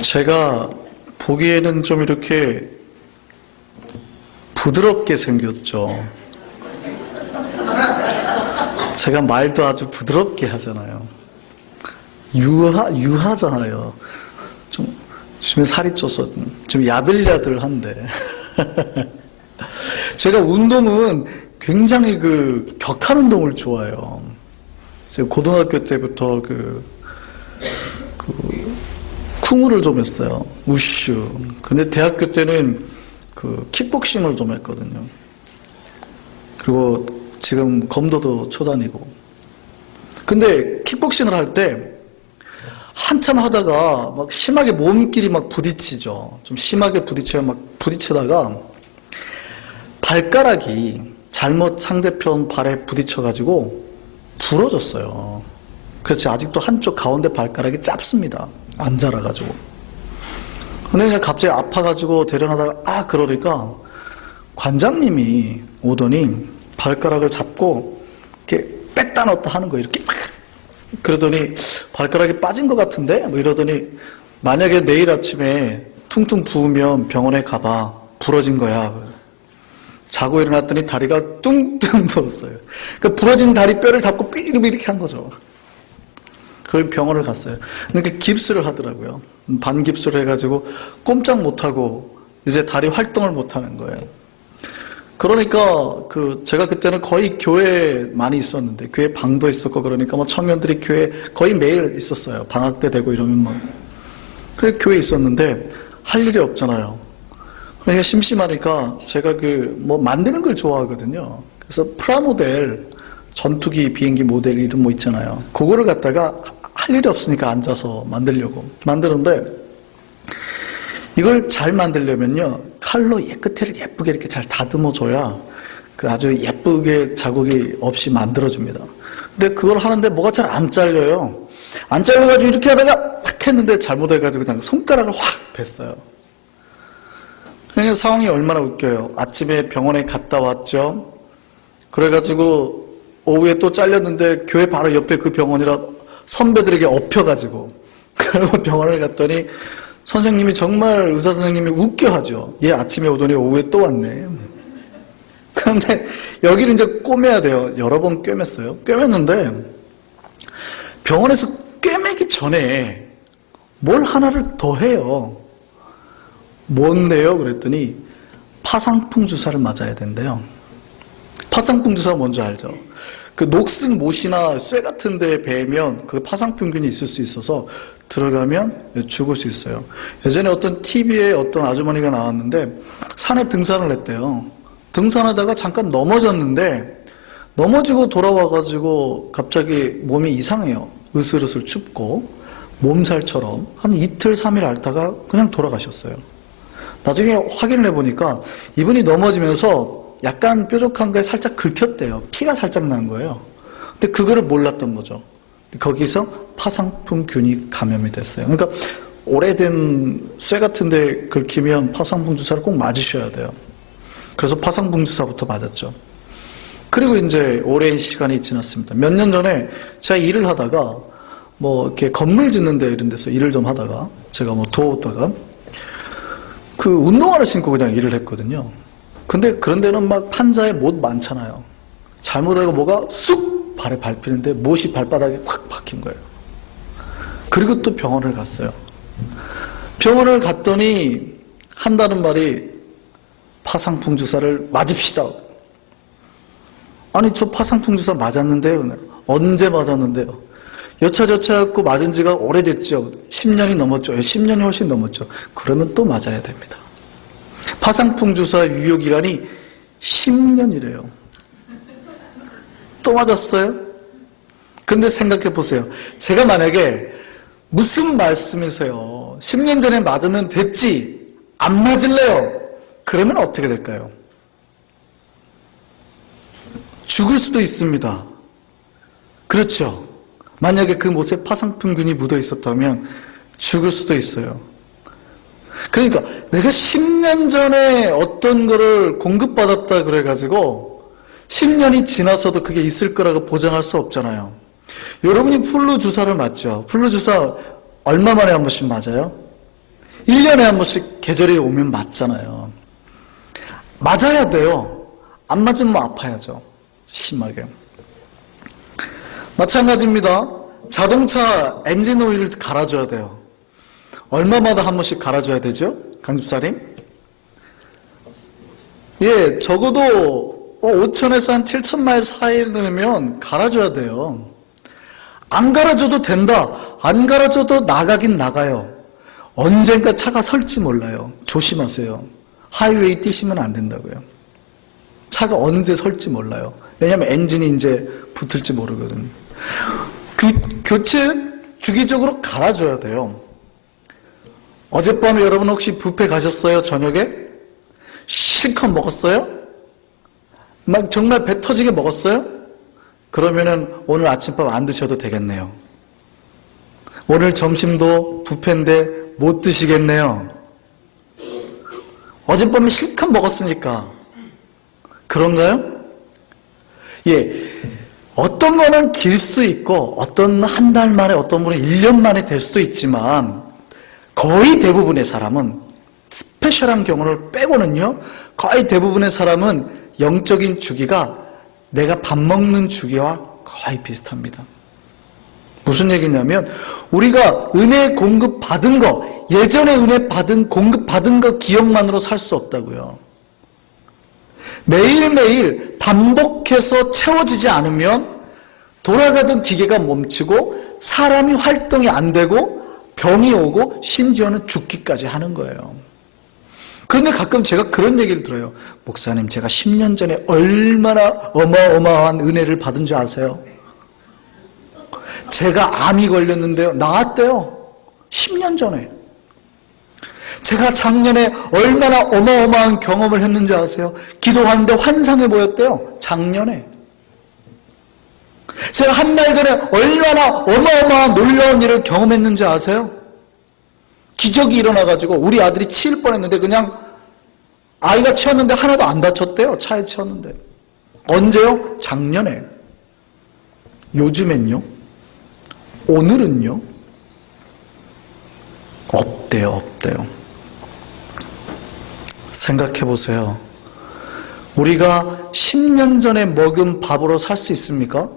제가 보기에는 좀 이렇게 부드럽게 생겼죠. 제가 말도 아주 부드럽게 하잖아요. 유하잖아요. 지금 살이 쪄서 좀 야들야들한데. 제가 운동은 굉장히 격한 운동을 좋아해요. 제가 고등학교 때부터 쿵우를 좀 했어요. 우슈. 근데 대학교 때는 킥복싱을 좀 했거든요. 그리고 지금 검도도 쳐다니고. 근데 킥복싱을 할 때 한참 하다가 막 심하게 몸끼리 막 부딪히죠. 좀 심하게 부딪히다가 발가락이 잘못 상대편 발에 부딪혀가지고 부러졌어요. 그래서 아직도 한쪽 가운데 발가락이 짧습니다. 안 자라가지고. 근데 그냥 갑자기 아파가지고 대련하다가 그러니까 관장님이 오더니 발가락을 잡고 이렇게 뺐다 넣었다 하는 거예요. 이렇게 그러더니 발가락이 빠진 것 같은데? 뭐 이러더니 만약에 내일 아침에 퉁퉁 부으면 병원에 가봐. 부러진 거야. 자고 일어났더니 다리가 뚱뚱 부었어요. 그러니까 부러진 다리 뼈를 잡고 삐리르 이렇게 한 거죠. 그럼 병원을 갔어요. 그러니까 깁스를 하더라고요. 반깁스를 해가지고 꼼짝 못하고 이제 다리 활동을 못하는 거예요. 그러니까 제가 그때는 거의 교회에 많이 있었는데 교회 방도 있었고 그러니까 뭐 청년들이 교회 거의 매일 있었어요. 방학 때 되고 이러면 막. 그래서 교회에 있었는데 할 일이 없잖아요. 그러니까 심심하니까 제가 만드는 걸 좋아하거든요. 그래서 프라모델 전투기 비행기 모델 이름 뭐 있잖아요. 그거를 갖다가 할 일이 없으니까 앉아서 만들려고 만드는데 이걸 잘 만들려면요 칼로 끝에를 예쁘게 이렇게 잘 다듬어줘야 아주 예쁘게 자국이 없이 만들어줍니다. 근데 그걸 하는데 뭐가 잘 안 잘려요. 안 잘려가지고 이렇게 하다가 탁 했는데 잘못해가지고 그냥 손가락을 확 뱄어요. 그러니까 상황이 얼마나 웃겨요. 아침에 병원에 갔다 왔죠. 그래가지고 오후에 또 잘렸는데 교회 바로 옆에 그 병원이라 선배들에게 엎혀가지고 그리고 병원을 갔더니 선생님이 정말 의사 선생님이 웃겨하죠. 얘 아침에 오더니 오후에 또 왔네. 그런데 여기를 이제 꿰매야 돼요. 여러 번 꿰맸어요. 꿰맸는데 병원에서 꿰매기 전에 뭘 하나를 더 해요. 뭔데요? 그랬더니 파상풍 주사를 맞아야 된대요. 파상풍 주사 뭔지 알죠? 녹슨 못이나 쇠 같은 데 베면 파상풍균이 있을 수 있어서 들어가면 죽을 수 있어요. 예전에 어떤 TV에 어떤 아주머니가 나왔는데 산에 등산을 했대요. 등산하다가 잠깐 넘어졌는데 넘어지고 돌아와가지고 갑자기 몸이 이상해요. 으슬으슬 춥고 몸살처럼 한 이틀 3일 앓다가 그냥 돌아가셨어요. 나중에 확인을 해보니까 이분이 넘어지면서 약간 뾰족한 거에 살짝 긁혔대요. 피가 살짝 난 거예요. 근데 그거를 몰랐던 거죠. 거기서 파상풍균이 감염이 됐어요. 그러니까 오래된 쇠 같은 데 긁히면 파상풍 주사를 꼭 맞으셔야 돼요. 그래서 파상풍 주사부터 맞았죠. 그리고 이제 오랜 시간이 지났습니다. 몇 년 전에 제가 일을 하다가 이렇게 건물 짓는 데 이런 데서 일을 좀 하다가 제가 도우다가 운동화를 신고 그냥 일을 했거든요. 근데 그런 데는 막 판자에 못 많잖아요. 잘못하고 뭐가 쑥 발에 밟히는데 못이 발바닥에 확 박힌 거예요. 그리고 또 병원을 갔어요. 병원을 갔더니 한다는 말이 파상풍 주사를 맞읍시다. 아니 저 파상풍 주사 맞았는데요. 언제 맞았는데요? 여차저차 갖고 맞은 지가 오래됐죠. 10년이 넘었죠. 10년이 훨씬 넘었죠. 그러면 또 맞아야 됩니다. 파상풍 주사 유효기간이 10년이래요. 또 맞았어요? 그런데 생각해 보세요. 제가 만약에 무슨 말씀이세요? 10년 전에 맞으면 됐지. 안 맞을래요? 그러면 어떻게 될까요? 죽을 수도 있습니다. 그렇죠? 만약에 그 못에 파상풍균이 묻어 있었다면 죽을 수도 있어요. 그러니까 내가 10년 전에 어떤 거를 공급받았다 그래가지고 10년이 지나서도 그게 있을 거라고 보장할 수 없잖아요. 여러분이 플루 주사를 맞죠. 플루 주사 얼마 만에 한 번씩 맞아요? 1년에 한 번씩 계절이 오면 맞잖아요. 맞아야 돼요. 안 맞으면 뭐 아파야죠. 심하게. 마찬가지입니다. 자동차 엔진 오일을 갈아줘야 돼요. 얼마마다 한 번씩 갈아줘야 되죠? 강집사님? 예, 적어도 5천에서 한 7천 마일 사이면 갈아줘야 돼요. 안 갈아줘도 된다. 안 갈아줘도 나가긴 나가요. 언젠가 차가 설지 몰라요. 조심하세요. 하이웨이 뛰시면 안 된다고요. 차가 언제 설지 몰라요. 왜냐하면 엔진이 이제 붙을지 모르거든요. 교체 주기적으로 갈아줘야 돼요. 어젯밤에 여러분 혹시 뷔페 가셨어요? 저녁에? 실컷 먹었어요? 막 정말 배 터지게 먹었어요? 그러면은 오늘 아침밥 안 드셔도 되겠네요. 오늘 점심도 뷔페인데 못 드시겠네요. 어젯밤에 실컷 먹었으니까. 그런가요? 예. 어떤 거는 길 수 있고, 어떤 한 달 만에, 어떤 분은 1년 만에 될 수도 있지만, 거의 대부분의 사람은, 스페셜한 경우를 빼고는요, 거의 대부분의 사람은 영적인 주기가 내가 밥 먹는 주기와 거의 비슷합니다. 무슨 얘기냐면, 우리가 은혜 공급 받은 거, 예전에 은혜 공급 받은 거 기억만으로 살 수 없다고요. 매일매일 반복해서 채워지지 않으면 돌아가던 기계가 멈추고 사람이 활동이 안 되고 병이 오고 심지어는 죽기까지 하는 거예요. 그런데 가끔 제가 그런 얘기를 들어요. 목사님, 제가 10년 전에 얼마나 어마어마한 은혜를 받은 줄 아세요? 제가 암이 걸렸는데요. 나았대요. 10년 전에. 제가 작년에 얼마나 어마어마한 경험을 했는지 아세요? 기도하는데 환상이 보였대요. 작년에. 제가 한 달 전에 얼마나 어마어마한 놀라운 일을 경험했는지 아세요? 기적이 일어나가지고 우리 아들이 치일 뻔했는데 그냥 아이가 치였는데 하나도 안 다쳤대요. 차에 치였는데. 언제요? 작년에. 요즘엔요? 오늘은요? 없대요. 생각해 보세요. 우리가 10년 전에 먹은 밥으로 살 수 있습니까?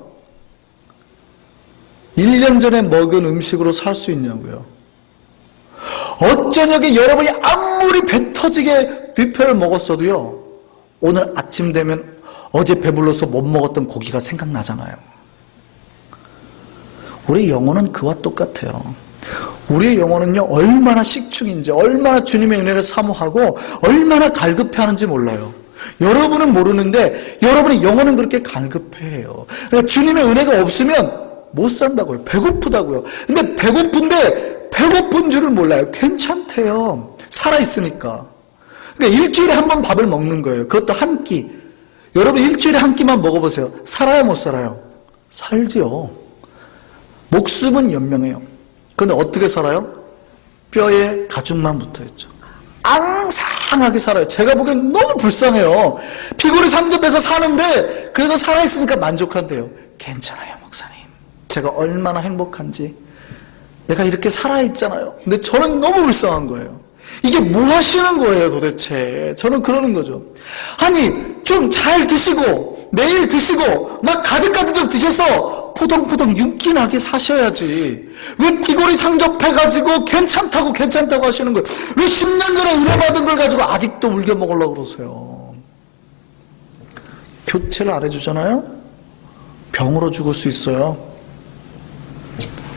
1년 전에 먹은 음식으로 살 수 있냐고요. 어쩌냐게 여러분이 아무리 배 터지게 뷔페를 먹었어도요, 오늘 아침 되면 어제 배불러서 못 먹었던 고기가 생각나잖아요. 우리 영혼은 그와 똑같아요. 우리의 영혼은요, 얼마나 식충인지, 얼마나 주님의 은혜를 사모하고, 얼마나 갈급해하는지 몰라요. 여러분은 모르는데, 여러분의 영혼은 그렇게 갈급해해요. 그러니까 주님의 은혜가 없으면 못 산다고요. 배고프다고요. 근데 배고픈데, 배고픈 줄을 몰라요. 괜찮대요. 살아있으니까. 그러니까 일주일에 한 번 밥을 먹는 거예요. 그것도 한 끼. 여러분 일주일에 한 끼만 먹어보세요. 살아요, 못 살아요? 살지요. 목숨은 연명해요. 그런데 어떻게 살아요? 뼈에 가죽만 붙어있죠. 앙상하게 살아요. 제가 보기엔 너무 불쌍해요. 피골이 상접해서 사는데 그래도 살아있으니까 만족한대요. 괜찮아요, 목사님. 제가 얼마나 행복한지. 내가 이렇게 살아있잖아요. 근데 저는 너무 불쌍한 거예요. 이게 뭐 하시는 거예요, 도대체? 저는 그러는 거죠. 아니, 좀 잘 드시고, 매일 드시고, 막 가득가득 좀 드셔서 포동포동 윤기나게 사셔야지. 왜 피골이 상접해가지고 괜찮다고 하시는 거예요? 왜 10년 전에 은혜 받은 걸 가지고 아직도 울겨 먹으려고 그러세요? 교체를 안 해주잖아요? 병으로 죽을 수 있어요.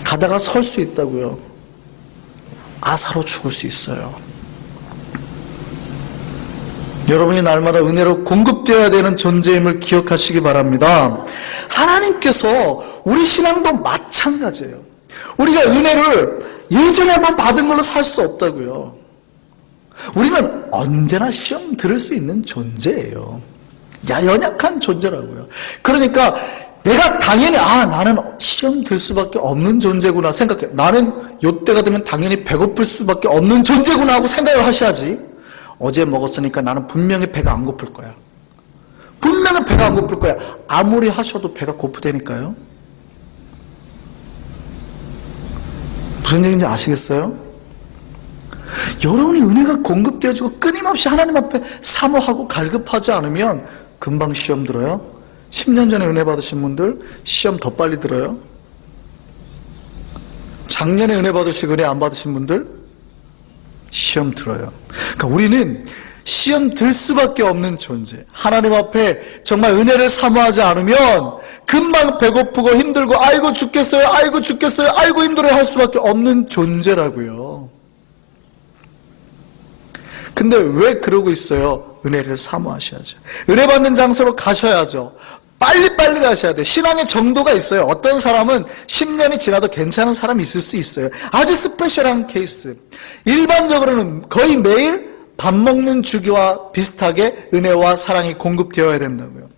가다가 설 수 있다고요. 아사로 죽을 수 있어요. 여러분이 날마다 은혜로 공급되어야 되는 존재임을 기억하시기 바랍니다. 하나님께서 우리 신앙도 마찬가지예요. 우리가 은혜를 예전에 한번 받은 걸로 살 수 없다고요. 우리는 언제나 시험 들을 수 있는 존재예요. 연약한 존재라고요. 그러니까 내가 당연히 나는 시험 들 수밖에 없는 존재구나 생각해. 나는 요때가 되면 당연히 배고플 수밖에 없는 존재구나 하고 생각을 하셔야지. 어제 먹었으니까 나는 분명히 배가 안 고플 거야. 분명히 배가 안 고플 거야. 아무리 하셔도 배가 고프다니까요. 무슨 얘기인지 아시겠어요? 여러분이 은혜가 공급되어지고 끊임없이 하나님 앞에 사모하고 갈급하지 않으면 금방 시험 들어요. 10년 전에 은혜 받으신 분들 시험 더 빨리 들어요. 작년에 은혜 받으시고 은혜 안 받으신 분들 시험 들어요. 그러니까 우리는 시험 들 수밖에 없는 존재. 하나님 앞에 정말 은혜를 사모하지 않으면 금방 배고프고 힘들고 아이고 죽겠어요, 아이고 죽겠어요, 아이고 힘들어요 할 수밖에 없는 존재라고요. 근데 왜 그러고 있어요? 은혜를 사모하셔야죠. 은혜 받는 장소로 가셔야죠. 빨리빨리 가셔야 돼요. 신앙의 정도가 있어요. 어떤 사람은 10년이 지나도 괜찮은 사람이 있을 수 있어요. 아주 스페셜한 케이스. 일반적으로는 거의 매일 밥 먹는 주기와 비슷하게 은혜와 사랑이 공급되어야 된다고요.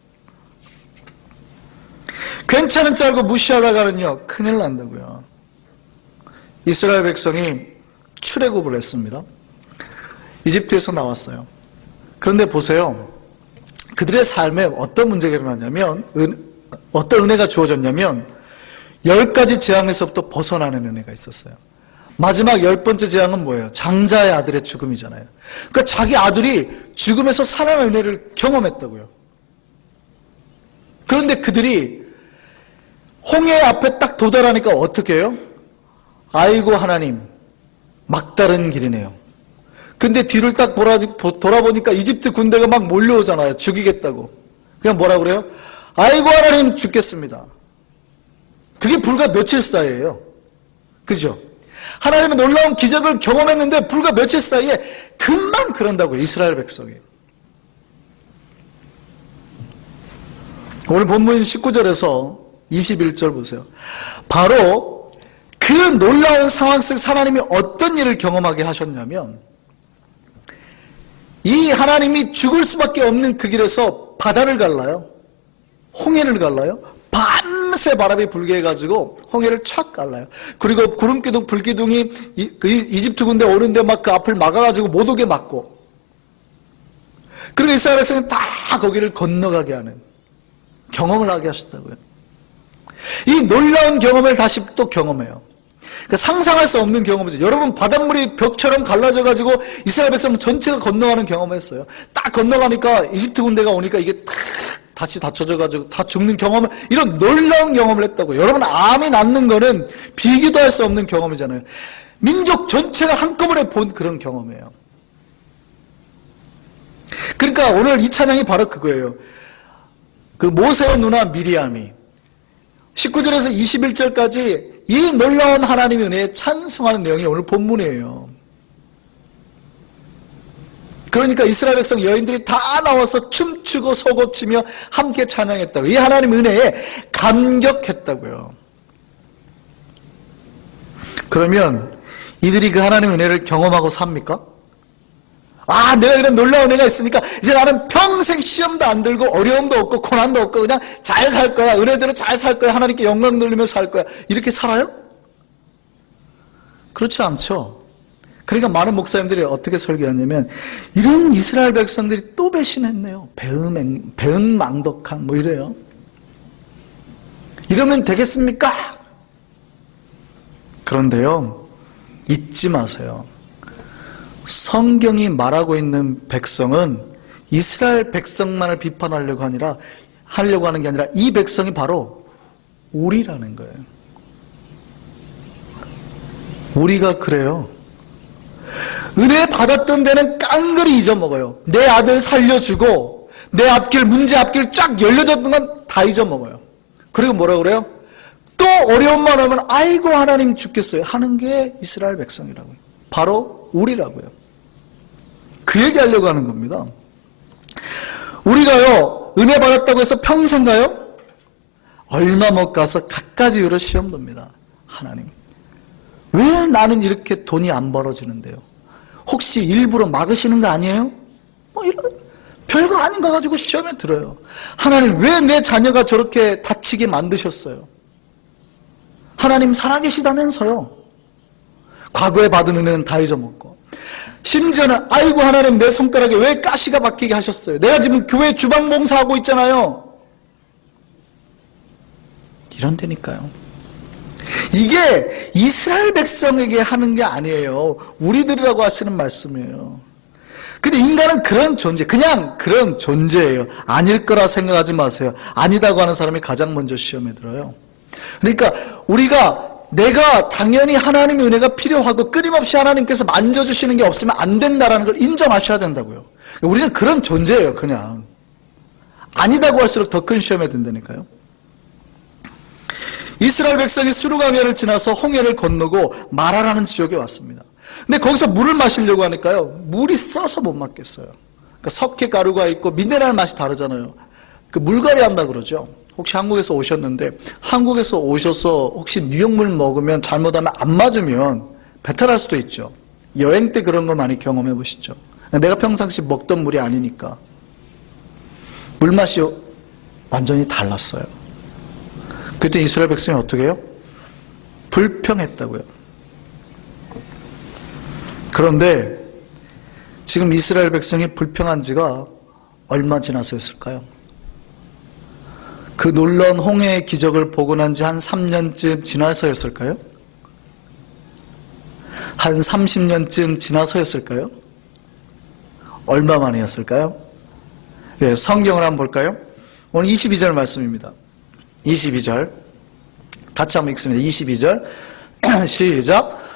괜찮은 줄 알고 무시하다가는요, 큰일 난다고요. 이스라엘 백성이 출애굽을 했습니다. 이집트에서 나왔어요. 그런데 보세요. 그들의 삶에 어떤 문제가 일어나냐면, 어떤 은혜가 주어졌냐면 10가지 재앙에서부터 벗어나는 은혜가 있었어요. 마지막 10번째 재앙은 뭐예요? 장자의 아들의 죽음이잖아요. 그러니까 자기 아들이 죽음에서 살아나는 은혜를 경험했다고요. 그런데 그들이 홍해 앞에 딱 도달하니까 어떻게 해요? 아이고 하나님, 막다른 길이네요. 근데 뒤를 딱 돌아보니까 이집트 군대가 막 몰려오잖아요. 죽이겠다고. 그냥 뭐라 그래요? 아이고 하나님 죽겠습니다. 그게 불과 며칠 사이에요. 그죠? 하나님은 놀라운 기적을 경험했는데 불과 며칠 사이에 금방 그런다고요. 이스라엘 백성이. 오늘 본문 19절에서 21절 보세요. 바로 그 놀라운 상황 속에서 하나님이 어떤 일을 경험하게 하셨냐면, 이 하나님이 죽을 수밖에 없는 그 길에서 바다를 갈라요. 홍해를 갈라요. 밤새 바람이 불게 해가지고 홍해를 촥 갈라요. 그리고 구름기둥, 불기둥이 이집트 군대 오는데 막 그 앞을 막아가지고 못 오게 막고, 그리고 이스라엘 백성은 다 거기를 건너가게 하는 경험을 하게 하셨다고요. 이 놀라운 경험을 다시 또 경험해요. 그러니까 상상할 수 없는 경험이죠. 여러분, 바닷물이 벽처럼 갈라져가지고 이스라엘 백성 전체가 건너가는 경험을 했어요. 딱 건너가니까 이집트 군대가 오니까 이게 탁 다시 닫혀져가지고 다 죽는 경험을, 이런 놀라운 경험을 했다고요. 여러분, 암이 낫는 거는 비교도 할 수 없는 경험이잖아요. 민족 전체가 한꺼번에 본 그런 경험이에요. 그러니까 오늘 이 찬양이 바로 그거예요. 그 모세의 누나 미리암이 19절에서 21절까지 이 놀라운 하나님의 은혜에 찬송하는 내용이 오늘 본문이에요. 그러니까 이스라엘 백성 여인들이 다 나와서 춤추고 소고치며 함께 찬양했다고. 이 하나님 은혜에 감격했다고요. 그러면 이들이 그 하나님 은혜를 경험하고 삽니까? 아, 내가 이런 놀라운 은혜가 있으니까 이제 나는 평생 시험도 안 들고 어려움도 없고 고난도 없고 그냥 잘 살 거야. 은혜대로 잘 살 거야. 하나님께 영광 돌리면서 살 거야. 이렇게 살아요? 그렇지 않죠. 그러니까 많은 목사님들이 어떻게 설교하냐면, 이런 이스라엘 백성들이 또 배신했네요. 배은망덕한 뭐 이래요. 이러면 되겠습니까? 그런데요, 잊지 마세요. 성경이 말하고 있는 백성은 이스라엘 백성만을 비판하려고 하는 게 아니라 이 백성이 바로 우리라는 거예요. 우리가 그래요. 은혜 받았던 데는 깡그리 잊어먹어요. 내 아들 살려주고 내 앞길, 문제 앞길 쫙 열려졌던 건 다 잊어먹어요. 그리고 뭐라 그래요? 또 어려움만 하면 아이고 하나님 죽겠어요 하는 게 이스라엘 백성이라고요. 바로 우리라고요. 그 얘기하려고 하는 겁니다. 우리가요, 은혜 받았다고 해서 평생 가요? 얼마 못 가서 갖가지 이유로 시험 돕니다. 하나님, 왜 나는 이렇게 돈이 안 벌어지는데요? 혹시 일부러 막으시는 거 아니에요? 뭐 이런 별거 아닌 거 가지고 시험에 들어요. 하나님, 왜 내 자녀가 저렇게 다치게 만드셨어요? 하나님 살아계시다면서요. 과거에 받은 은혜는 다 잊어먹고, 심지어는 아이고 하나님 내 손가락에 왜 가시가 박히게 하셨어요? 내가 지금 교회 주방 봉사하고 있잖아요. 이런 데니까요. 이게 이스라엘 백성에게 하는 게 아니에요. 우리들이라고 하시는 말씀이에요. 근데 인간은 그런 존재, 그냥 그런 존재예요. 아닐 거라 생각하지 마세요. 아니다고 하는 사람이 가장 먼저 시험에 들어요. 그러니까 내가 당연히 하나님의 은혜가 필요하고 끊임없이 하나님께서 만져주시는 게 없으면 안 된다라는 걸 인정하셔야 된다고요. 우리는 그런 존재예요. 그냥 아니다고 할수록 더 큰 시험에 든다니까요. 이스라엘 백성이 수르강야를 지나서 홍해를 건너고 마라라는 지역에 왔습니다. 근데 거기서 물을 마시려고 하니까요, 물이 써서 못 마겠어요. 그러니까 석회 가루가 있고 미네랄 맛이 다르잖아요. 그 물갈이 한다 그러죠. 혹시 한국에서 오셨는데, 한국에서 오셔서 혹시 뉴욕물 먹으면 잘못하면 안 맞으면 배탈할 수도 있죠. 여행 때 그런 거 많이 경험해 보시죠. 내가 평상시 먹던 물이 아니니까 물맛이 완전히 달랐어요. 그때 이스라엘 백성이 어떻게 해요? 불평했다고요. 그런데 지금 이스라엘 백성이 불평한 지가 얼마 지나서였을까요? 그 놀라운 홍해의 기적을 보고 난 지 한 3년쯤 지나서였을까요? 한 30년쯤 지나서였을까요? 얼마 만이었을까요? 네, 성경을 한번 볼까요? 오늘 22절 말씀입니다. 22절 같이 한번 읽습니다. 22절 시작.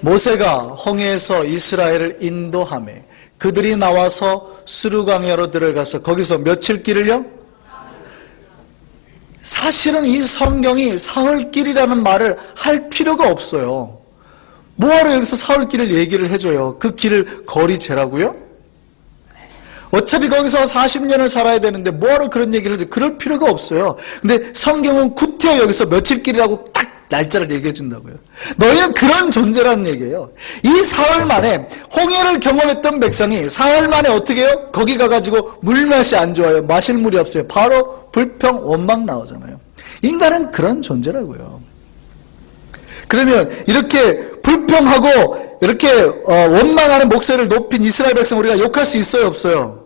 모세가 홍해에서 이스라엘을 인도하매 그들이 나와서 수르강야로 들어가서 거기서 며칠 길을요? 사실은 이 성경이 사흘길이라는 말을 할 필요가 없어요. 뭐하러 여기서 사흘길을 얘기를 해줘요? 그 길을 거리 재라고요? 어차피 거기서 40년을 살아야 되는데 뭐하러 그런 얘기를 해줘? 그럴 필요가 없어요. 근데 성경은 구태여 여기서 며칠 길이라고 딱 날짜를 얘기해 준다고요. 너희는 그런 존재라는 얘기예요. 이 사흘 만에 홍해를 경험했던 백성이 사흘 만에 어떻게 해요? 거기 가가지고 물맛이 안 좋아요. 마실 물이 없어요. 바로 불평, 원망 나오잖아요. 인간은 그런 존재라고요. 그러면 이렇게 불평하고 이렇게 원망하는 목소리를 높인 이스라엘 백성 우리가 욕할 수 있어요? 없어요?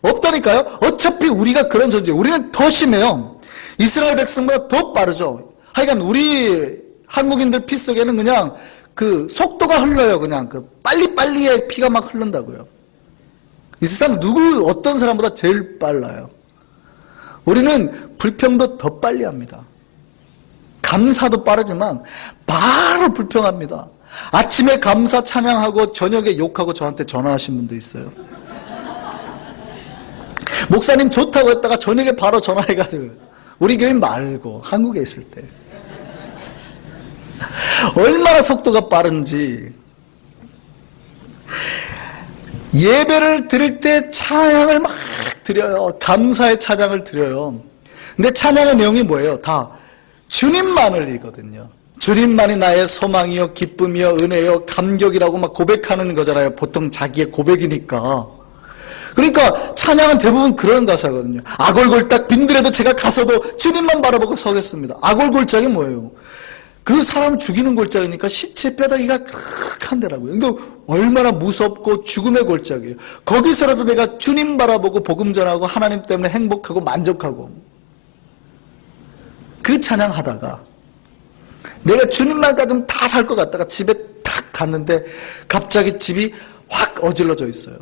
없다니까요. 어차피 우리가 그런 존재예요. 우리는 더 심해요. 이스라엘 백성보다 더 빠르죠. 하여간 우리 한국인들 피 속에는 그냥 그 속도가 흘러요. 그냥 그 빨리빨리의 피가 막 흐른다고요. 이 세상 어떤 사람보다 제일 빨라요. 우리는 불평도 더 빨리 합니다. 감사도 빠르지만 바로 불평합니다. 아침에 감사 찬양하고 저녁에 욕하고 저한테 전화하신 분도 있어요. 목사님 좋다고 했다가 저녁에 바로 전화해가지고 우리 교인 말고 한국에 있을 때 얼마나 속도가 빠른지. 예배를 드릴 때 찬양을 막 드려요. 감사의 찬양을 드려요. 근데 찬양의 내용이 뭐예요? 다 주님만을이거든요. 주님만이 나의 소망이요 기쁨이요 은혜요 감격이라고 막 고백하는 거잖아요. 보통 자기의 고백이니까. 그러니까 찬양은 대부분 그런 가사거든요. 아골골딱 빈들에도 제가 가서도 주님만 바라보고 서겠습니다. 아골골짝이 뭐예요? 그 사람 죽이는 골짜기니까 시체 뼈다귀가 크한데라고요. 이거 얼마나 무섭고 죽음의 골짜기예요. 거기서라도 내가 주님 바라보고 복음 전하고 하나님 때문에 행복하고 만족하고 그 찬양하다가 내가 주님 말까지는 다 살 것 같다가 집에 탁 갔는데 갑자기 집이 확 어질러져 있어요.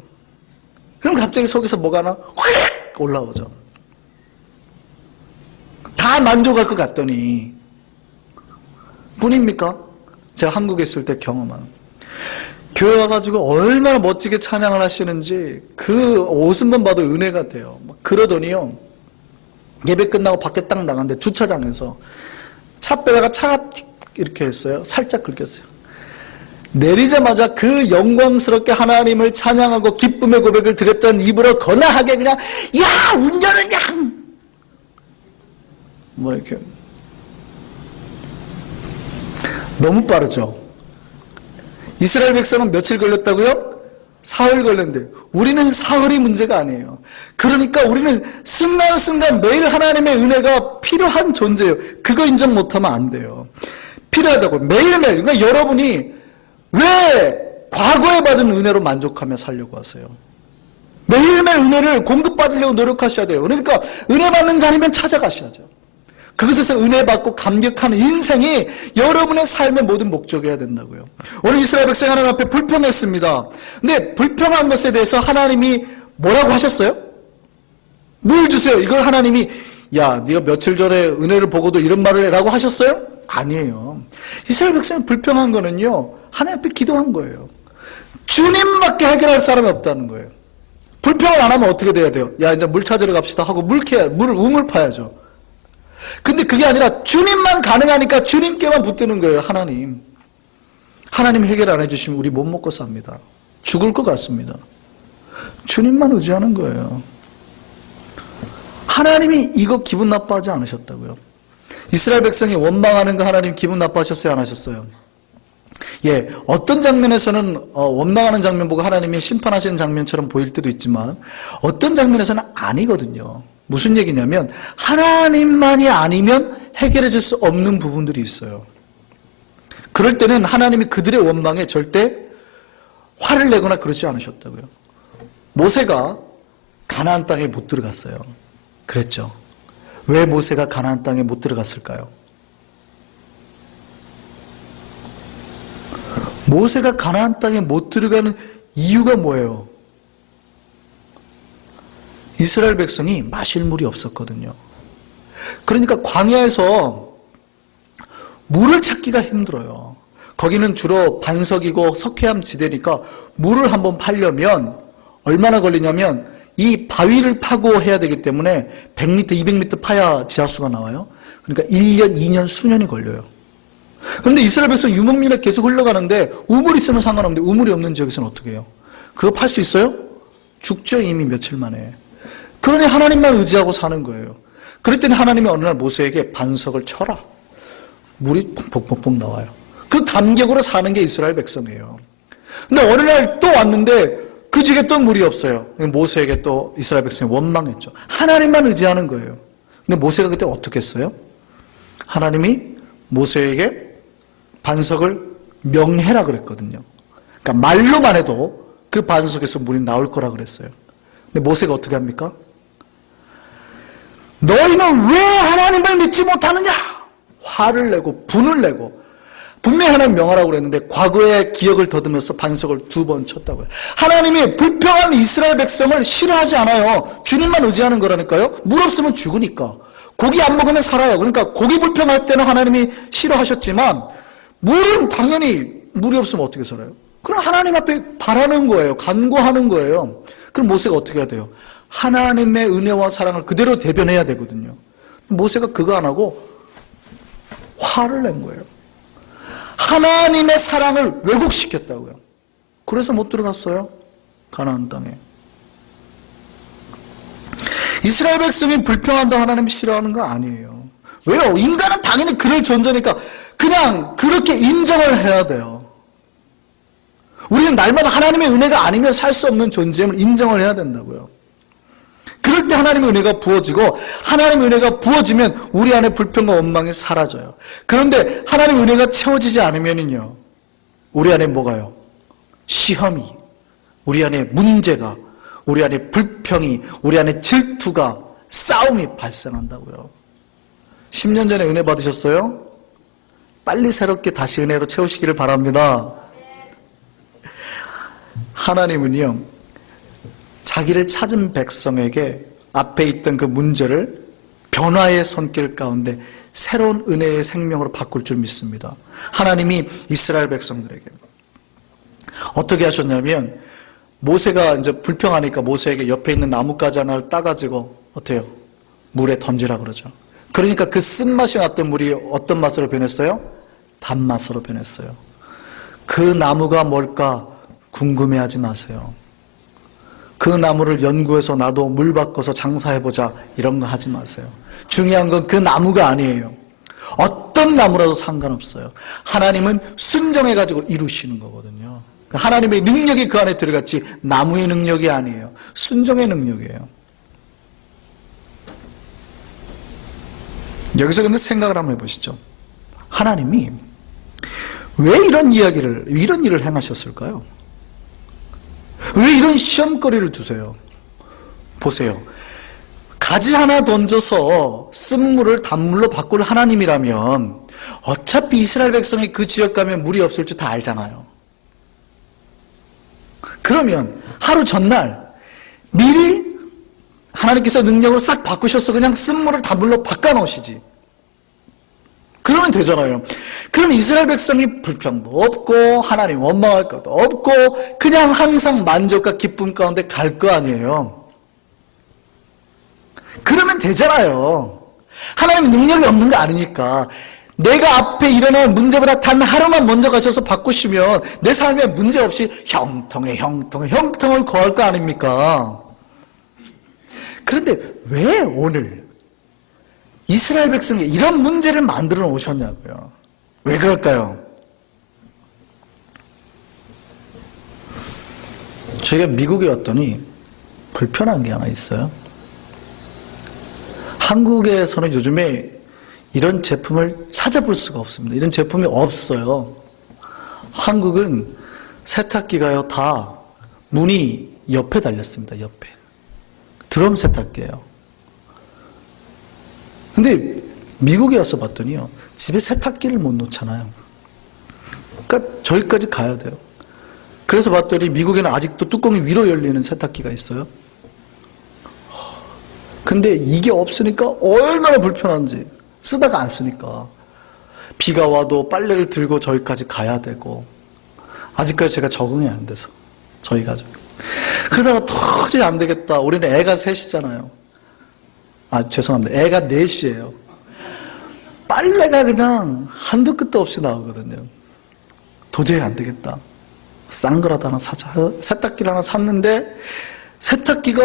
그럼 갑자기 속에서 뭐가 하나 확 올라오죠. 다 만족할 것 같더니 뿐입니까? 제가 한국에 있을 때 경험한 교회 와가지고 얼마나 멋지게 찬양을 하시는지 그 옷은만 봐도 은혜가 돼요. 그러더니요 예배 끝나고 밖에 딱 나갔는데 주차장에서 차 빼다가 차가 이렇게 했어요. 살짝 긁혔어요. 내리자마자 그 영광스럽게 하나님을 찬양하고 기쁨의 고백을 드렸던 입으로 거나하게 그냥 야 운전을 그냥 뭐 이렇게 너무 빠르죠. 이스라엘 백성은 며칠 걸렸다고요? 사흘 걸렸는데 우리는 사흘이 문제가 아니에요. 그러니까 우리는 순간순간 매일 하나님의 은혜가 필요한 존재예요. 그거 인정 못하면 안 돼요. 필요하다고 매일매일. 그러니까 여러분이 왜 과거에 받은 은혜로 만족하며 살려고 하세요? 매일매일 은혜를 공급받으려고 노력하셔야 돼요. 그러니까 은혜 받는 자리면 찾아가셔야죠. 그것에서 은혜 받고 감격하는 인생이 여러분의 삶의 모든 목적이어야 된다고요. 오늘 이스라엘 백성 하나님 앞에 불평했습니다. 근데 불평한 것에 대해서 하나님이 뭐라고 하셨어요? 물 주세요. 이걸 하나님이 야, 네가 며칠 전에 은혜를 보고도 이런 말을 해라고 하셨어요? 아니에요. 이스라엘 백성이 불평한 거는요, 하나님 앞에 기도한 거예요. 주님밖에 해결할 사람이 없다는 거예요. 불평을 안 하면 어떻게 돼야 돼요? 야, 이제 물 찾으러 갑시다 하고 우물 파야죠. 근데 그게 아니라 주님만 가능하니까 주님께만 붙드는 거예요. 하나님 해결 안 해주시면 우리 못 먹고 삽니다. 죽을 것 같습니다. 주님만 의지하는 거예요. 하나님이 이거 기분 나빠하지 않으셨다고요. 이스라엘 백성이 원망하는 거 하나님 기분 나빠하셨어요? 안 하셨어요? 예, 어떤 장면에서는 원망하는 장면 보고 하나님이 심판하시는 장면처럼 보일 때도 있지만 어떤 장면에서는 아니거든요. 무슨 얘기냐면 하나님만이 아니면 해결해 줄 수 없는 부분들이 있어요. 그럴 때는 하나님이 그들의 원망에 절대 화를 내거나 그러지 않으셨다고요. 모세가 가나안 땅에 못 들어갔어요. 그랬죠. 왜 모세가 가나안 땅에 못 들어갔을까요? 모세가 가나안 땅에 못 들어가는 이유가 뭐예요? 이스라엘 백성이 마실 물이 없었거든요. 그러니까 광야에서 물을 찾기가 힘들어요. 거기는 주로 반석이고 석회암 지대니까 물을 한번 팔려면 얼마나 걸리냐면 이 바위를 파고 해야 되기 때문에 100m, 200m 파야 지하수가 나와요. 그러니까 1년, 2년, 수년이 걸려요. 그런데 이스라엘 백성 유목민에 계속 흘러가는데 우물이 있으면 상관없는데 우물이 없는 지역에서는 어떻게 해요? 그거 팔 수 있어요? 죽죠, 이미 며칠 만에. 그러니 하나님만 의지하고 사는 거예요. 그랬더니 하나님이 어느 날 모세에게 반석을 쳐라. 물이 퐁퐁퐁 나와요. 그 감격으로 사는 게 이스라엘 백성이에요. 근데 어느 날 또 왔는데 그 지역에 또 물이 없어요. 모세에게 또 이스라엘 백성이 원망했죠. 하나님만 의지하는 거예요. 근데 모세가 그때 어떻게 했어요? 하나님이 모세에게 반석을 명해라 그랬거든요. 그러니까 말로만 해도 그 반석에서 물이 나올 거라 그랬어요. 근데 모세가 어떻게 합니까? 너희는 왜 하나님을 믿지 못하느냐? 화를 내고 분을 내고 분명히 하나님 명하라고 그랬는데 과거의 기억을 더듬어서 반석을 2번 쳤다고요. 하나님이 불평한 이스라엘 백성을 싫어하지 않아요. 주님만 의지하는 거라니까요. 물 없으면 죽으니까. 고기 안 먹으면 살아요. 그러니까 고기 불평할 때는 하나님이 싫어하셨지만 물은 당연히 물이 없으면 어떻게 살아요? 그럼 하나님 앞에 바라는 거예요. 간구하는 거예요. 그럼 모세가 어떻게 해야 돼요? 하나님의 은혜와 사랑을 그대로 대변해야 되거든요. 모세가 그거 안 하고 화를 낸 거예요. 하나님의 사랑을 왜곡시켰다고요. 그래서 못 들어갔어요. 가나안 땅에. 이스라엘 백성이 불평한다 하나님 싫어하는 거 아니에요. 왜요? 인간은 당연히 그럴 존재니까 그냥 그렇게 인정을 해야 돼요. 우리는 날마다 하나님의 은혜가 아니면 살 수 없는 존재임을 인정을 해야 된다고요. 그럴 때 하나님의 은혜가 부어지고 하나님의 은혜가 부어지면 우리 안에 불평과 원망이 사라져요. 그런데 하나님의 은혜가 채워지지 않으면요, 우리 안에 뭐가요? 시험이, 우리 안에 문제가, 우리 안에 불평이, 우리 안에 질투가, 싸움이 발생한다고요. 10년 전에 은혜 받으셨어요? 빨리 새롭게 다시 은혜로 채우시기를 바랍니다. 하나님은요, 자기를 찾은 백성에게 앞에 있던 그 문제를 변화의 손길 가운데 새로운 은혜의 생명으로 바꿀 줄 믿습니다. 하나님이 이스라엘 백성들에게 어떻게 하셨냐면 모세가 이제 불평하니까 모세에게 옆에 있는 나뭇가지 하나를 따가지고 어때요? 물에 던지라 그러죠. 그러니까 그 쓴맛이 났던 물이 어떤 맛으로 변했어요? 단맛으로 변했어요. 그 나무가 뭘까 궁금해하지 마세요. 그 나무를 연구해서 나도 물 바꿔서 장사해보자 이런 거 하지 마세요. 중요한 건 그 나무가 아니에요. 어떤 나무라도 상관없어요. 하나님은 순종해가지고 이루시는 거거든요. 하나님의 능력이 그 안에 들어갔지 나무의 능력이 아니에요. 순종의 능력이에요. 여기서 근데 생각을 한번 해보시죠. 하나님이 왜 이런 일을 행하셨을까요? 왜 이런 시험거리를 두세요? 보세요. 가지 하나 던져서 쓴물을 단물로 바꿀 하나님이라면 어차피 이스라엘 백성이 그 지역 가면 물이 없을 줄 다 알잖아요. 그러면 하루 전날 미리 하나님께서 능력으로 싹 바꾸셔서 그냥 쓴물을 단물로 바꿔 놓으시지. 그러면 되잖아요. 그럼 이스라엘 백성이 불평도 없고 하나님 원망할 것도 없고 그냥 항상 만족과 기쁨 가운데 갈 거 아니에요. 그러면 되잖아요. 하나님 능력이 없는 거 아니니까. 내가 앞에 일어날 문제보다 단 하루만 먼저 가셔서 바꾸시면 내 삶에 문제 없이 형통을 거할 거 아닙니까? 그런데 왜 오늘 이스라엘 백성이 이런 문제를 만들어 놓으셨냐고요. 왜 그럴까요? 제가 미국에 왔더니 불편한 게 하나 있어요. 한국에서는 요즘에 이런 제품을 찾아볼 수가 없습니다. 이런 제품이 없어요. 한국은 세탁기가요, 다 문이 옆에 달렸습니다. 옆에. 드럼 세탁기예요. 근데 미국에 와서 봤더니요, 집에 세탁기를 못 놓잖아요. 그러니까 저기까지 가야 돼요. 그래서 봤더니 미국에는 아직도 뚜껑이 위로 열리는 세탁기가 있어요. 근데 이게 없으니까 얼마나 불편한지. 쓰다가 안 쓰니까. 비가 와도 빨래를 들고 저기까지 가야 되고. 아직까지 제가 적응이 안 돼서. 저희 가족. 그러다가 도저히 안 되겠다. 우리는 애가 셋이잖아요. 죄송합니다. 애가 넷이에요. 빨래가 그냥 한도 끝도 없이 나오거든요. 도저히 안 되겠다. 싼 거라도 하나 사자. 세탁기를 하나 샀는데 세탁기가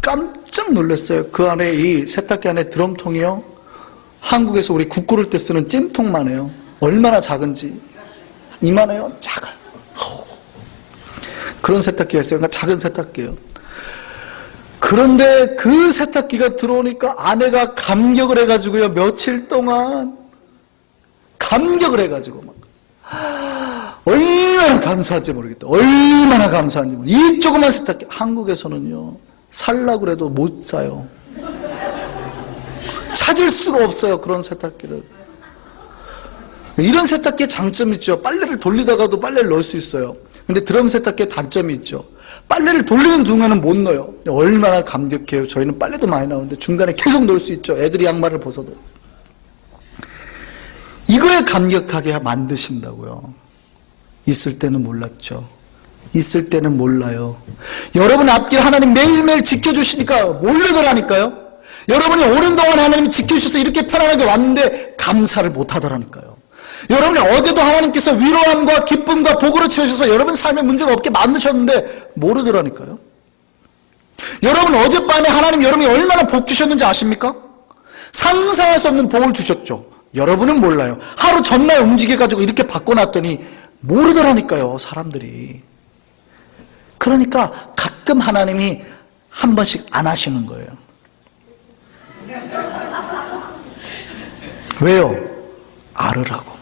깜짝 놀랐어요. 그 안에 이 세탁기 안에 드럼통이요. 한국에서 우리 국 끓일 때 쓰는 찜통만 해요. 얼마나 작은지. 이만해요. 작아요. 그런 세탁기가 있어요. 그러니까 작은 세탁기예요. 그런데 그 세탁기가 들어오니까 아내가 감격을 해가지고요. 며칠 동안 감격을 해가지고 막 얼마나 감사한지 모르겠다. 얼마나 감사한지 모르겠다. 이 조그만 세탁기. 한국에서는요. 살라고 그래도 못 사요. 찾을 수가 없어요. 그런 세탁기를. 이런 세탁기의 장점이 있죠. 빨래를 돌리다가도 빨래를 넣을 수 있어요. 근데 드럼 세탁기의 단점이 있죠. 빨래를 돌리는 중간은 못 넣어요. 얼마나 감격해요. 저희는 빨래도 많이 나오는데 중간에 계속 넣을 수 있죠. 애들이 양말을 벗어도. 이거에 감격하게 만드신다고요. 있을 때는 몰랐죠. 있을 때는 몰라요. 여러분 앞길 하나님 매일매일 지켜주시니까 모르더라니까요. 여러분이 오랜 동안 하나님이 지켜주셔서 이렇게 편안하게 왔는데 감사를 못하더라니까요. 여러분이 어제도 하나님께서 위로함과 기쁨과 복으로 채우셔서 여러분 삶에 문제가 없게 만드셨는데 모르더라니까요. 여러분 어젯밤에 하나님 여러분이 얼마나 복 주셨는지 아십니까? 상상할 수 없는 복을 주셨죠. 여러분은 몰라요. 하루 전날 움직여가지고 이렇게 바꿔놨더니 모르더라니까요. 사람들이. 그러니까 가끔 하나님이 한 번씩 안 하시는 거예요. 왜요? 알으라고.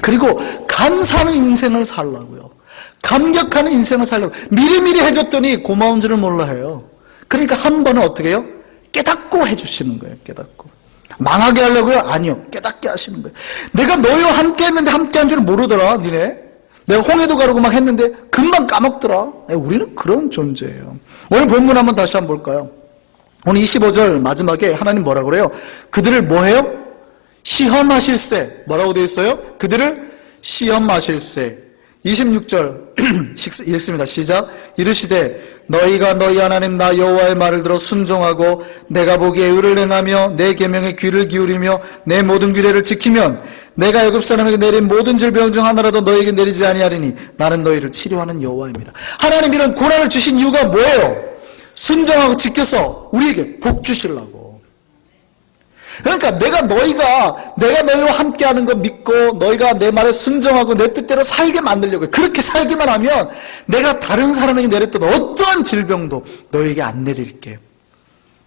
그리고 감사하는 인생을 살라고요. 감격하는 인생을 살라고. 미리미리 해줬더니 고마운 줄을 몰라 해요. 그러니까 한 번은 어떻게 해요? 깨닫고 해주시는 거예요. 깨닫고. 망하게 하려고요? 아니요. 깨닫게 하시는 거예요. 내가 너희와 함께 했는데 함께 한 줄 모르더라, 니네. 내가 홍해도 가르고 막 했는데 금방 까먹더라. 우리는 그런 존재예요. 오늘 본문 한번 다시 한번 볼까요? 오늘 25절 마지막에 하나님 뭐라 그래요? 그들을 뭐 해요? 시험하실세. 뭐라고 되어 있어요? 그들을 시험하실세. 26절 읽습니다. 시작. 이르시되 너희가 너희 하나님 나 여호와의 말을 들어 순종하고 내가 보기에 의를 행하며 내 계명에 귀를 기울이며 내 모든 규례를 지키면 내가 애굽 사람에게 내린 모든 질병 중 하나라도 너희에게 내리지 아니하리니 나는 너희를 치료하는 여호와입니다. 하나님 이런 고난을 주신 이유가 뭐예요? 순종하고 지켜서 우리에게 복 주시려고. 그러니까 내가 너희와 함께하는 거 믿고 너희가 내 말에 순종하고 내 뜻대로 살게 만들려고 해요. 그렇게 살기만 하면 내가 다른 사람에게 내렸던 어떠한 질병도 너희에게 안 내릴게.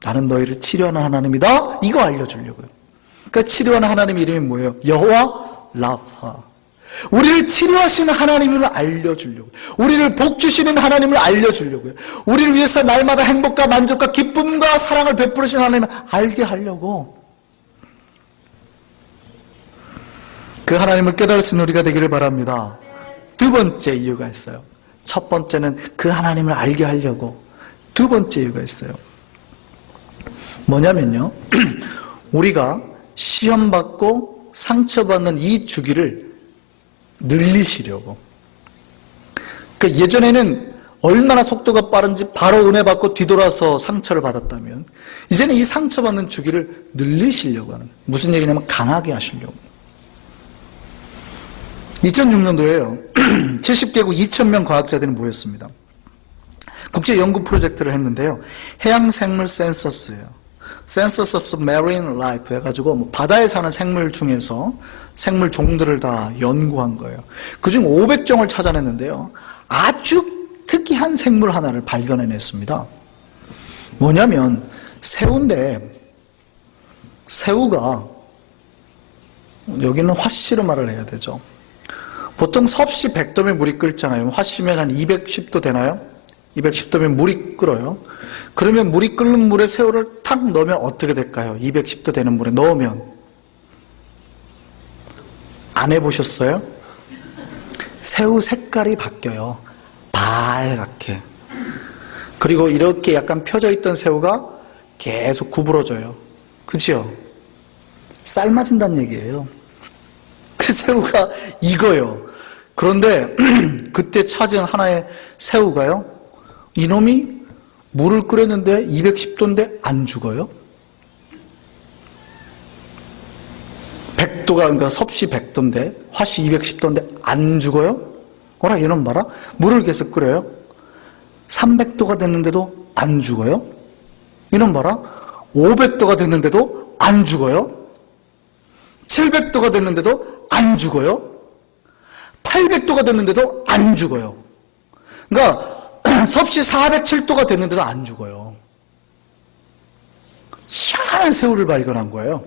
나는 너희를 치료하는 하나님이다. 이거 알려주려고요. 그러니까 치료하는 하나님 이름이 뭐예요? 여호와 라파. 우리를 치료하시는 하나님을 알려주려고, 우리를 복주시는 하나님을 알려주려고요. 우리를 위해서 날마다 행복과 만족과 기쁨과 사랑을 베푸시는 하나님을 알게 하려고, 그 하나님을 깨달을 수 있는 우리가 되기를 바랍니다. 두 번째 이유가 있어요. 첫 번째는 그 하나님을 알게 하려고, 두 번째 이유가 있어요. 뭐냐면요, 우리가 시험받고 상처받는 이 주기를 늘리시려고. 그러니까 예전에는 얼마나 속도가 빠른지 바로 은혜 받고 뒤돌아서 상처를 받았다면, 이제는 이 상처받는 주기를 늘리시려고 하는, 무슨 얘기냐면 강하게 하시려고. 2006년도에요 70개국 2,000명 과학자들이 모였습니다. 국제 연구 프로젝트를 했는데요, 해양생물 센서스예요. Census of Marine Life 해가지고 뭐 바다에 사는 생물 중에서 생물 종들을 다 연구한 거예요. 그중 500종을 찾아냈는데요, 아주 특이한 생물 하나를 발견해냈습니다. 뭐냐면 새우인데, 새우가, 여기는 화씨로 말을 해야 되죠. 보통 섭씨 100도면 물이 끓잖아요. 화씨면 한 210도 되나요? 210도면 물이 끓어요. 그러면 물이 끓는 물에 새우를 탁 넣으면 어떻게 될까요? 210도 되는 물에 넣으면. 안 해보셨어요? 새우 색깔이 바뀌어요. 빨갛게. 그리고 이렇게 약간 펴져 있던 새우가 계속 구부러져요. 그치요? 삶아진다는 얘기예요. 그 새우가 익어요. 그런데 그때 찾은 하나의 새우가요, 이놈이 물을 끓였는데 210도인데 안 죽어요? 100도가, 그러니까 섭씨 100도인데 화씨 210도인데 안 죽어요? 어라, 이놈 봐라. 물을 계속 끓여요. 300도가 됐는데도 안 죽어요? 이놈 봐라. 500도가 됐는데도 안 죽어요? 700도가 됐는데도 안 죽어요? 800도가 됐는데도 안 죽어요. 그러니까 섭씨 407도가 됐는데도 안 죽어요. 희한한 새우를 발견한 거예요.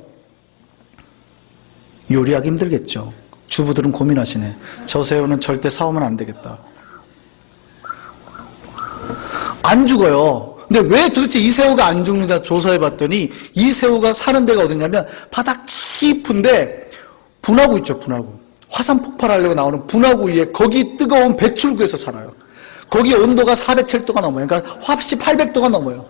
요리하기 힘들겠죠. 주부들은 고민하시네. 저 새우는 절대 사오면 안 되겠다. 안 죽어요. 근데 왜 도대체 이 새우가 안 죽는가 조사해 봤더니, 이 새우가 사는 데가 어디냐면 바다 깊은데 분화구 있죠, 분화구. 화산 폭발하려고 나오는 분화구 위에, 거기 뜨거운 배출구에서 살아요. 거기 온도가 407도가 넘어요. 그러니까 화씨 800도가 넘어요.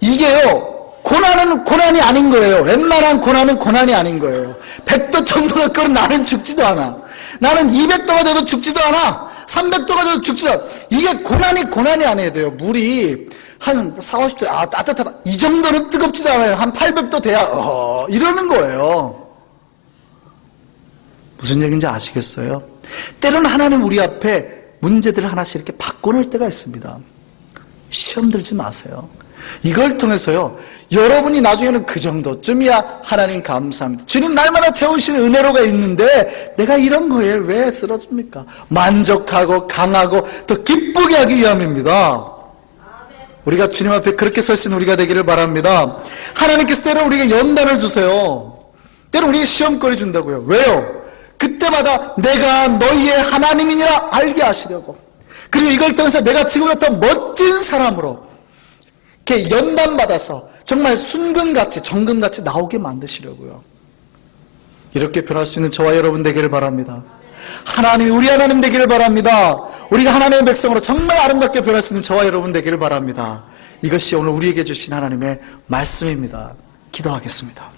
이게요, 고난이 아닌 거예요. 웬만한 고난이 아닌 거예요. 100도 정도가 끓은 나는 죽지도 않아. 나는 200도가 돼도 죽지도 않아. 300도가 돼도 죽지도 않아. 이게 고난이 아니어야 돼요. 물이 한 40, 50도, 따뜻하다. 이 정도는 뜨겁지도 않아요. 한 800도 돼야, 이러는 거예요. 무슨 얘기인지 아시겠어요? 때로는 하나님 우리 앞에 문제들을 하나씩 이렇게 바꿔놓을 때가 있습니다. 시험 들지 마세요. 이걸 통해서요, 여러분이 나중에는 그 정도쯤이야 하나님 감사합니다. 주님 날마다 채우시는 은혜로가 있는데 내가 이런 거에 왜 쓰러집니까? 만족하고 강하고 더 기쁘게 하기 위함입니다. 우리가 주님 앞에 그렇게 설 수 있는 우리가 되기를 바랍니다. 하나님께서 때로 우리에게 연단을 주세요. 때로 우리에게 시험거리 준다고요. 왜요? 그때마다 내가 너희의 하나님이니라 알게 하시려고. 그리고 이걸 통해서 내가 지금보다 더 멋진 사람으로 이렇게 연단받아서 정말 순금같이 정금같이 나오게 만드시려고요. 이렇게 변할 수 있는 저와 여러분 되기를 바랍니다. 하나님이 우리 하나님 되기를 바랍니다. 우리가 하나님의 백성으로 정말 아름답게 변할 수 있는 저와 여러분 되기를 바랍니다. 이것이 오늘 우리에게 주신 하나님의 말씀입니다. 기도하겠습니다.